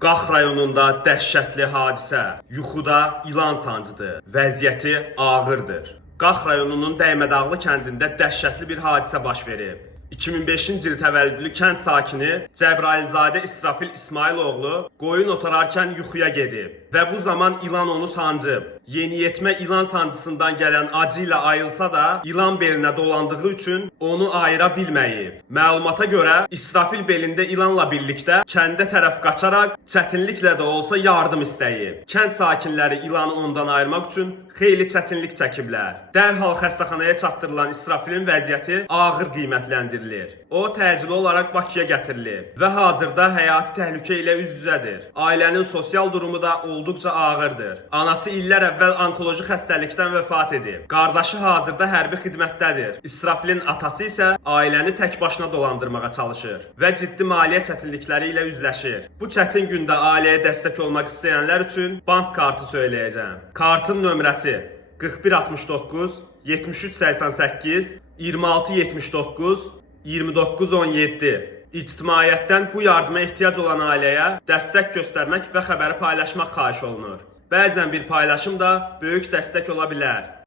Qax rayonunda dəhşətli hadisə. Yuxuda ilan sancdı. Vəziyyəti ağırdır. Qax rayonunun Dəymədağlı kəndində dəhşətli bir hadisə baş verib. 2005-ci il təvəllüdlü kənd sakini Cəbrailzadə İsrafil İsmailoğlu qoyun otararkən yuxuya gedib və bu zaman ilan onu sancıb. Yeniyetmə ilan sancısından gələn acı ilə ayılsa da ilan belinə dolandığı üçün onu ayıra bilməyib. Məlumata görə İsrafil belində ilanla birlikdə kəndə tərəf qaçaraq çətinliklə də olsa yardım istəyib. Kənd sakinləri ilanı ondan ayırmaq üçün xeyli çətinlik çəkiblər. Dərhal xəstəxanaya çatdırılan İsrafilin vəziyyəti ağır qiymətləndirilir. O təcili olaraq Bakıya gətirilib və hazırda həyati təhlükə ilə üz-üzədir. Ailənin sosial durumu da olduqca ağırdır. Anası illər əvvəl onkoloji xəstəlikdən vəfat edib. Qardaşı hazırda hərbi xidmətdədir. İsrafilin atası isə ailəni tək başına dolandırmağa çalışır və ciddi maliyyə çətinlikləri ilə üzləşir. Bu çətin gündə ailəyə dəstək olmaq istəyənlər üçün bank kartı söyləyəcəm. Kartın nömrəsi 4169 7388 2679 2917. İctimaiyyətdən bu yardıma ehtiyac olan ailəyə dəstək göstərmək və xəbəri paylaşmaq xahiş olunur. Bəzən bir paylaşım da böyük dəstək ola bilər.